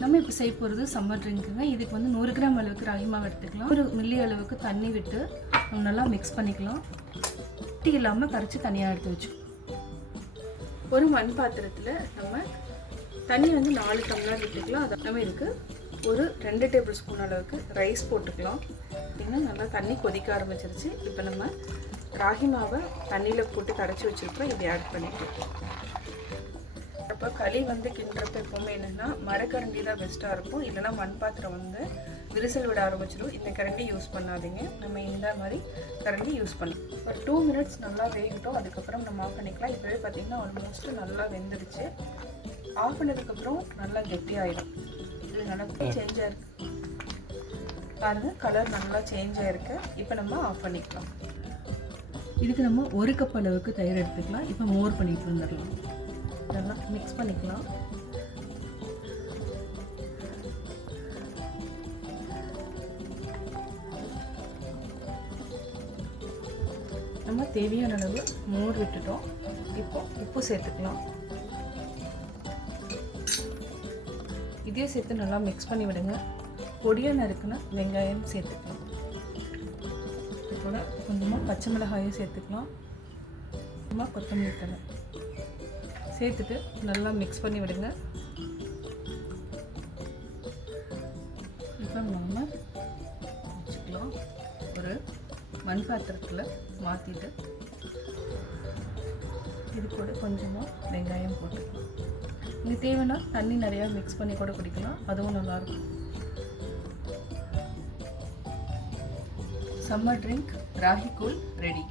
நம்ம இப்போ செய்ய போகிறது சம்மர் ட்ரிங்க்குங்க. இதுக்கு வந்து 100 கிராம் அளவுக்கு ராகி மாவு எடுத்துக்கலாம். 1 மில்லி அளவுக்கு தண்ணி விட்டு நம்ம நல்லா மிக்ஸ் பண்ணிக்கலாம். டீ இல்லாமல் கரைச்சி தனியாக எடுத்து வச்சுக்கலாம். ஒரு மண் பாத்திரத்தில் நம்ம தண்ணி வந்து 4 டம்ளர் விட்டுக்கலாம். அது நம்ம இதுக்கு ஒரு 2 டேபிள் ஸ்பூன் அளவுக்கு ரைஸ் போட்டுக்கலாம். இன்னும் நல்லா தண்ணி கொதிக்க ஆரம்பிச்சிருச்சு. இப்போ நம்ம ராகி மாவை தண்ணியில் போட்டு கரைச்சி வச்சுருக்கோம். இதை ஆட் பண்ணிக்கலாம். அப்போ களி வந்து கிண்டுறப்ப எப்போவுமே என்னென்னா மரக்கரண்டி தான் பெஸ்ட்டாக இருக்கும். இல்லைனா மண் பாத்திரம் வந்து விரிசல் விட ஆரம்பிச்சிடும். இந்த கரண்டி யூஸ் பண்ணாதீங்க. நம்ம இந்த மாதிரி கரண்டி யூஸ் பண்ணலாம். ஒரு 2 மினிட்ஸ் நல்லா வேகட்டும். அதுக்கப்புறம் நம்ம ஆஃப் பண்ணிக்கலாம். இப்போவே பார்த்திங்கன்னா ஆல்மோஸ்ட் நல்லா வெந்துடுச்சு. ஆஃப் பண்ணதுக்கப்புறம் நல்லா கெட்டியாகிடும். இது நல்லா சேஞ்ச் ஆகிருக்கு பாருங்கள். கலர் நல்லா சேஞ்ச் ஆகிருக்கு. இப்போ நம்ம ஆஃப் பண்ணிக்கலாம். இதுக்கு நம்ம 1 கப் அளவுக்கு தயிர் எடுத்துக்கலாம். இப்போ மோர் பண்ணிட்டு வந்துடலாம். இதெல்லாம் மிக்ஸ் பண்ணிக்கலாம். நம்ம தேவையான அளவு மோர் விட்டுட்டோம். இப்போ உப்பு சேர்த்துக்கலாம். இதையும் சேர்த்து நல்லா மிக்ஸ் பண்ணி விடுங்க. பொடியாக நறுக்குன வெங்காயம் சேர்த்துக்கலாம். இதோட கொஞ்சமாக பச்சை மிளகாயும் சேர்த்துக்கலாம். கொஞ்சமாக கொத்தமல்லி தழை சேர்த்துட்டு நல்லா மிக்ஸ் பண்ணி விடுங்க. இப்போ நம்ம வச்சுக்கலாம். ஒரு மண் பாத்திரத்தில் மாற்றிட்டு இது கூட கொஞ்சமாக வெங்காயம் போட்டுக்கலாம். இது தேவைன்னா தண்ணி நிறையா மிக்ஸ் பண்ணி கூட குடிக்கலாம். அதுவும் நல்லாயிருக்கும். சம்மர் ட்ரிங்க் ராகி கூழ் ரெடி.